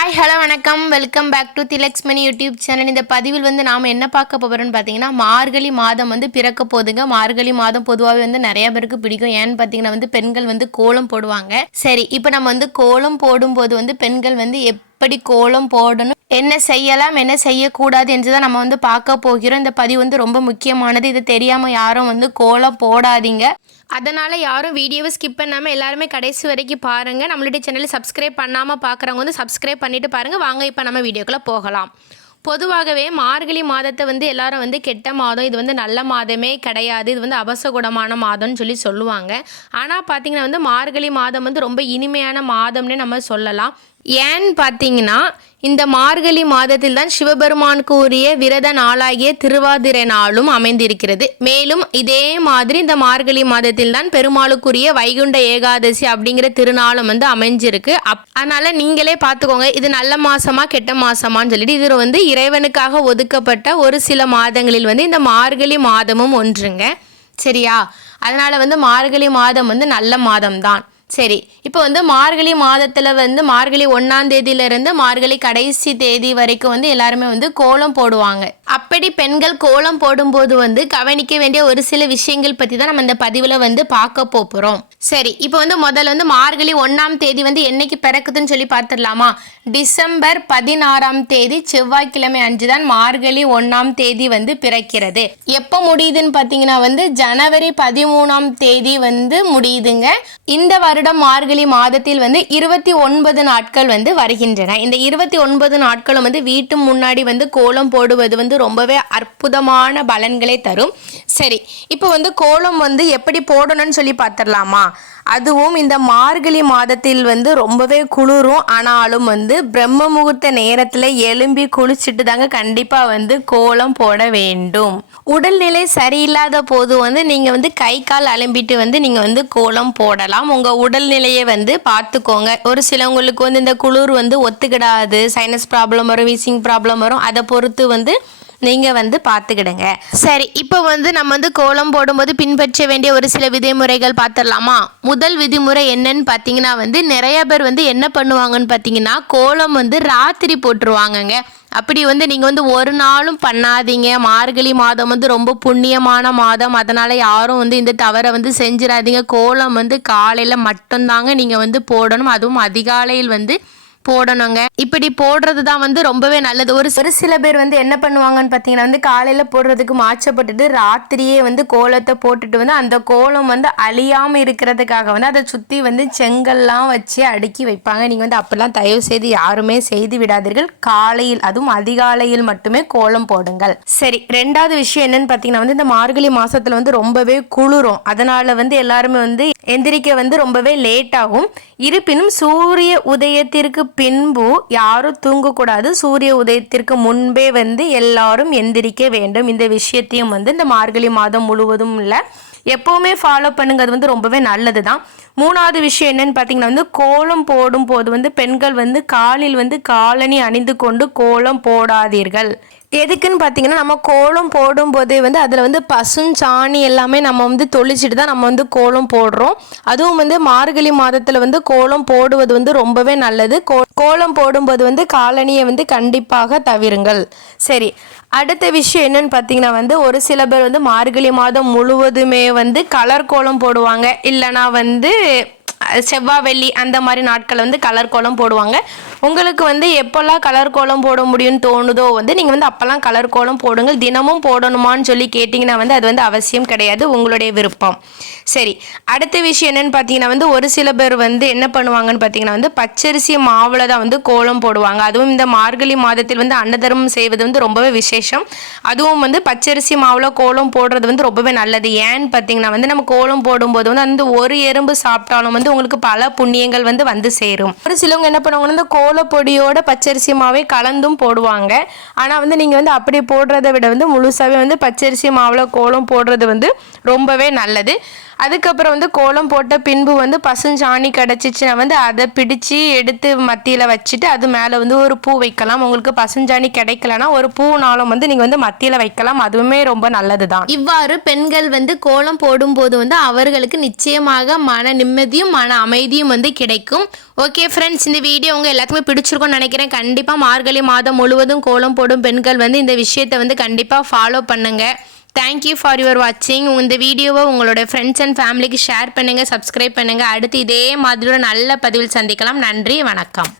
Hi hello வணக்கம். Welcome back to Tilak's Mani YouTube channel இந்த பதிவில் வந்து நாம் என்ன பார்க்க போகிறோம்னு பார்த்தீங்கன்னா மார்கழி மாதம் வந்து பிறக்க போதுங்க மார்கழி மாதம் பொதுவாகவே வந்து நிறைய பேருக்கு பிடிக்கும். ஏன்னு பார்த்தீங்கன்னா வந்து பெண்கள் வந்து கோலம் போடுவாங்க. சரி இப்போ நம்ம வந்து கோலம் போடும்போது வந்து பெண்கள் வந்து எப்படி கோலம் போடணும்? என்ன செய்யலாம் என்ன செய்யக்கூடாது என்று தான் நம்ம வந்து பார்க்க போகிறோம். இந்த பதிவு வந்து ரொம்ப முக்கியமானது. இது தெரியாமல் யாரும் வந்து கோலம் போடாதீங்க. அதனால் யாரும் வீடியோவை ஸ்கிப் பண்ணாமல் எல்லாருமே கடைசி வரைக்கும் பாருங்கள் நம்மளுடைய சேனலை சப்ஸ்கிரைப் பண்ணாமல் பார்க்குறவங்க வந்து சப்ஸ்கிரைப் பண்ணிட்டு பாருங்கள் வாங்க இப்போ நம்ம வீடியோக்குள்ளே போகலாம். பொதுவாகவே மார்கழி மாதத்தை வந்து எல்லாரும் வந்து கெட்ட மாதம். இது வந்து நல்ல மாதமே கிடையாது. இது வந்து அபசகுணமான மாதம்னு சொல்லி சொல்லுவாங்க. ஆனால் பார்த்திங்கன்னா வந்து மார்கழி மாதம் வந்து ரொம்ப இனிமையான மாதம்னே நம்ம சொல்லலாம். ஏன்னு பார்த்தீங்கன்னா இந்த மார்கழி மாதத்தில் தான் சிவபெருமானுக்கு உரிய விரத நாளாகிய திருவாதிரை நாளும் அமைந்திருக்கிறது. மேலும் இதே மாதிரி இந்த மார்கழி மாதத்தில் தான் பெருமாளுக்குரிய வைகுண்ட ஏகாதசி அப்படிங்கிற திருநாளும் வந்து அமைஞ்சிருக்கு. அப் அதனால நீங்களே பார்த்துக்கோங்க இது நல்ல மாசமா கெட்ட மாசமான்னு சொல்லிட்டு இது வந்து இறைவனுக்காக ஒதுக்கப்பட்ட ஒரு சில மாதங்களில் வந்து இந்த மார்கழி மாதமும் ஒன்றுங்க. சரியா? அதனால வந்து மார்கழி மாதம் வந்து நல்ல மாதம் தான் சரி இப்போ வந்து மார்கழி மாதத்தில் வந்து மார்கழி ஒன்றாம் தேதியிலேருந்து மார்கழி கடைசி தேதி வரைக்கும் வந்து எல்லாருமே வந்து கோலம் போடுவாங்க. அப்படி பெண்கள் கோலம் போடும்போது வந்து கவனிக்க வேண்டிய ஒரு சில விஷயங்கள் பற்றி தான் நம்ம இந்த பதிவில் வந்து பார்க்க போகிறோம் சரி இப்போ வந்து முதல்ல வந்து மார்கழி ஒன்றாம் தேதி வந்து என்னைக்கு பிறக்குதுன்னு சொல்லி பார்த்துடலாமா? டிசம்பர் பதினாறாம் தேதி செவ்வாய்க்கிழமை அஞ்சு தான் மார்கழி ஒன்றாம் தேதி வந்து பிறக்கிறது. எப்போ முடியுதுன்னு பார்த்தீங்கன்னா வந்து ஜனவரி பதிமூணாம் தேதி வந்து முடியுதுங்க. இந்த வருடம் மார்கழி மாதத்தில் வந்து இருபத்தி ஒன்பது நாட்கள் வந்து வருகின்றன. இந்த இருபத்தி ஒன்பது நாட்களும் வந்து வீட்டு முன்னாடி வந்து கோலம் போடுவது வந்து ரொம்பவே அற்புதமான பலன்களை தரும். சரி இப்போ வந்து கோலம் வந்து எப்படி போடணும்னு சொல்லி பார்த்துடலாமா? அதுவும் இந்த மார்கழி மாதத்தில் வந்து ரொம்பவே குளிரும். ஆனாலும் வந்து பிரம்ம முகூர்த்த நேரத்தில் எலும்பி குளிச்சுட்டு தாங்க கண்டிப்பாக வந்து கோலம் போட வேண்டும். உடல்நிலை சரியில்லாத போது வந்து நீங்கள் வந்து கை கால் அலம்பிட்டு வந்து நீங்கள் வந்து கோலம் போடலாம். உங்கள் உடல்நிலையை வந்து பார்த்துக்கோங்க. ஒரு சிலவங்களுக்கு வந்து இந்த குளிர் வந்து ஒத்துக்கிடாது. சைனஸ் ப்ராப்ளம் வரும் வீசிங் ப்ராப்ளம் வரும். அதை பொறுத்து வந்து நீங்கள் வந்து பார்த்துக்கிடுங்க. சரி இப்போ வந்து நம்ம வந்து கோலம் போடும்போது பின்பற்ற வேண்டிய ஒரு சில விதிமுறைகள் பார்த்துடலாமா? முதல் விதிமுறை என்னன்னு பார்த்தீங்கன்னா வந்து நிறைய பேர் வந்து என்ன பண்ணுவாங்கன்னு பார்த்தீங்கன்னா கோலம் வந்து ராத்திரி போட்டுருவாங்கங்க. அப்படி வந்து நீங்கள் வந்து ஒரு நாளும் பண்ணாதீங்க. மார்கழி மாதம் வந்து ரொம்ப புண்ணியமான மாதம். அதனால் யாரும் வந்து இந்த தவறை வந்து செஞ்சிடாதீங்க. கோலம் வந்து காலையில் மட்டும்தாங்க நீங்கள் வந்து போடணும். அதுவும் அதிகாலையில் வந்து போடணுங்க. இப்படி போடுறது தான் வந்து ரொம்பவே நல்லது. ஒரு ஒரு சில பேர் வந்து என்ன பண்ணுவாங்கன்னு பார்த்தீங்கன்னா வந்து காலையில் போடுறதுக்கு மாற்றப்பட்டுட்டு ராத்திரியே வந்து கோலத்தை போட்டுட்டு வந்து அந்த கோலம் வந்து அழியாமல் இருக்கிறதுக்காக வந்து அதை சுற்றி வந்து செங்கல்லாம் வச்சு அடுக்கி வைப்பாங்க. நீங்கள் வந்து அப்படிலாம் தயவு செய்து யாருமே செய்து விடாதீர்கள். காலையில் அதுவும் அதிகாலையில் மட்டுமே கோலம் போடுங்கள். சரி ரெண்டாவது விஷயம் என்னன்னு பார்த்தீங்கன்னா வந்து இந்த மார்கழி மாதத்தில் வந்து ரொம்பவே குளிரும். அதனால் வந்து எல்லாருமே வந்து எந்திரிக்க வந்து ரொம்பவே லேட் ஆகும். இருப்பினும் சூரிய உதயத்திற்கு பின்பு யாரும் தூங்கக்கூடாது. சூரிய உதயத்திற்கு முன்பே வந்து எல்லாரும் எந்திரிக்க வேண்டும். இந்த விஷயத்தையும் வந்து இந்த மார்கழி மாதம் முழுவதும் இல்லை. எப்போவுமே ஃபாலோ பண்ணுங்க அது வந்து ரொம்பவே நல்லது தான் மூணாவது விஷயம் என்னன்னு பார்த்தீங்கன்னா வந்து கோலம் போடும் போது வந்து பெண்கள் வந்து காலில் வந்து காலணி அணிந்து கொண்டு கோலம் போடாதீர்கள். எதுக்குன்னு பார்த்தீங்கன்னா நம்ம கோலம் போடும்போதே வந்து அதில் வந்து பசுஞ்சாணி எல்லாமே நம்ம வந்து தொளிச்சிட்டு தான் நம்ம வந்து கோலம் போடுறோம். அதுவும் வந்து மார்கழி மாதத்தில் வந்து கோலம் போடுவது வந்து ரொம்பவே நல்லது. கோ கோலம் போடும்போது வந்து காலனியை வந்து கண்டிப்பாக தவிருங்கள். சரி அடுத்த விஷயம் என்னன்னு பார்த்தீங்கன்னா வந்து ஒரு சில பேர் வந்து மார்கழி மாதம் முழுவதுமே வந்து கலர் கோலம் போடுவாங்க. இல்லைனா வந்து செவ்வாய் வெள்ளி அந்த மாதிரி நாட்கள் வந்து கலர் கோலம் போடுவாங்க. உங்களுக்கு வந்து எப்போல்லாம் கலர் கோலம் போட முடியும்னு தோணுதோ வந்து நீங்கள் வந்து அப்போல்லாம் கலர் கோலம் போடுங்கள். தினமும் போடணுமான்னு சொல்லி கேட்டிங்கன்னா வந்து அது வந்து அவசியம் கிடையாது. உங்களுடைய விருப்பம். சரி. அடுத்த விஷயம் என்னன்னு பார்த்தீங்கன்னா வந்து ஒரு சில பேர் வந்து என்ன பண்ணுவாங்கன்னு பார்த்தீங்கன்னா வந்து பச்சரிசி மாவில் தான் வந்து கோலம் போடுவாங்க. அதுவும் இந்த மார்கழி மாதத்தில் வந்து அன்னதர்மம் செய்வது வந்து ரொம்பவே விசேஷம். அதுவும் வந்து பச்சரிசி மாவில் கோலம் போடுறது வந்து ரொம்பவே நல்லது. ஏன்னு பார்த்தீங்கன்னா வந்து நம்ம கோலம் போடும்போது வந்து அந்த ஒரு எறும்பு சாப்பிட்டாலும் வந்து உங்களுக்கு பல புண்ணியங்கள் வந்து வந்து சேரும். ஒரு சிலவங்க என்ன பண்ணுவாங்கன்னா இந்த கோலப்பொடியோட பச்சரிசி மாவே கலந்தும் போடுவாங்க. ஆனால் வந்து நீங்கள் வந்து அப்படி போடுறதை விட வந்து முழுசாகவே வந்து பச்சரிசி மாவில் கோலம் போடுறது வந்து ரொம்பவே நல்லது. அதுக்கப்புறம் வந்து கோலம் போட்ட பின்பு வந்து பசுஞ்சாணி கிடச்சிச்சுன்னா வந்து அதை பிடிச்சி எடுத்து மத்தியில் வச்சுட்டு அது மேலே வந்து ஒரு பூ வைக்கலாம். உங்களுக்கு பசுஞ்சாணி கிடைக்கலனா ஒரு பூனாலும் வந்து நீங்கள் வந்து மத்தியில் வைக்கலாம். அதுவுமே ரொம்ப நல்லது தான் இவ்வாறு பெண்கள் வந்து கோலம் போடும்போது வந்து அவர்களுக்கு நிச்சயமாக மன நிம்மதியும் மன அமைதியும் வந்து கிடைக்கும். ஓகே ஃப்ரெண்ட்ஸ் இந்த வீடியோ உங்கள் எல்லாத்துக்குமே பிடிச்சிருக்கும்னு நினைக்கிறேன். கண்டிப்பாக மார்கழி மாதம் முழுவதும் கோலம் போடும் பெண்கள் வந்து இந்த விஷயத்தை வந்து கண்டிப்பாக ஃபாலோ பண்ணுங்கள் தேங்க்யூ ஃபார் யுவர் வாட்சிங் இந்த வீடியோவை உங்களோட ஃப்ரெண்ட்ஸ் அண்ட் ஃபேமிலிக்கு ஷேர் பண்ணுங்கள் சப்ஸ்கிரைப் பண்ணுங்கள் அடுத்து இதே மாதிரி ஒரு நல்ல பதிவில் சந்திக்கலாம். நன்றி வணக்கம்.